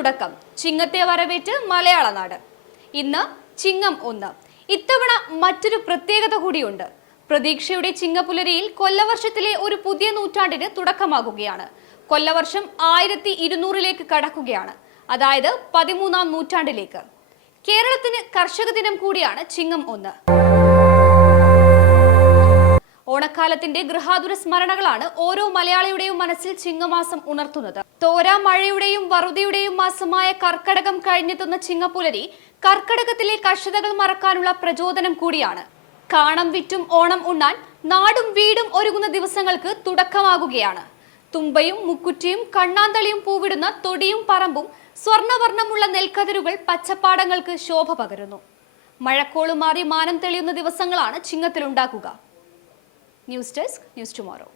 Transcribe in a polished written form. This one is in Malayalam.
തുടക്കം. ചിങ്ങത്തെ വരവേറ്റ് മലയാള നാട്. ഇന്ന് ചിങ്ങം 1. ഇത്തവണ മറ്റൊരു പ്രത്യേകത കൂടിയുണ്ട്. പ്രതീക്ഷയുടെ ചിങ്ങപ്പുലരിയിൽ കൊല്ലവർഷത്തിലെ ഒരു പുതിയ നൂറ്റാണ്ടിന് തുടക്കമാകുകയാണ്. കൊല്ലവർഷം 1200 കടക്കുകയാണ്. അതായത് 13ാം നൂറ്റാണ്ടിലേക്ക്. കേരളത്തിന് കർഷക ദിനം കൂടിയാണ് ചിങ്ങം 1. ഓണക്കാലത്തിന്റെ ഗൃഹാതുര സ്മരണകളാണ് ഓരോ മലയാളിയുടെയും മനസ്സിൽ ചിങ്ങമാസം ഉണർത്തുന്നത്. തോരാ മഴയുടെയും വറുതിയുടെയും മാസമായ കർക്കടകം കഴിഞ്ഞെത്തുന്ന ചിങ്ങപ്പുലരി കർക്കടകത്തിലെ കഷ്ടതകൾ മറക്കാനുള്ള പ്രചോദനം കൂടിയാണ്. കാണം വിറ്റും ഓണം ഉണ്ണാൻ നാടും വീടും ഒരുങ്ങുന്ന ദിവസങ്ങൾക്ക് തുടക്കമാകുകയാണ്. തുമ്പയും മുക്കുറ്റിയും കണ്ണാന്തളിയും പൂവിടുന്ന തൊടിയും പറമ്പും സ്വർണ്ണവർണ്ണമുള്ള നെൽക്കതിരുകൾ പച്ചപ്പാടങ്ങൾക്ക് ശോഭ പകരുന്നു. മഴക്കോള് മാറി മാനം തെളിയുന്ന ദിവസങ്ങളാണ് ചിങ്ങത്തിലുണ്ടാക്കുക. News desk, news tomorrow.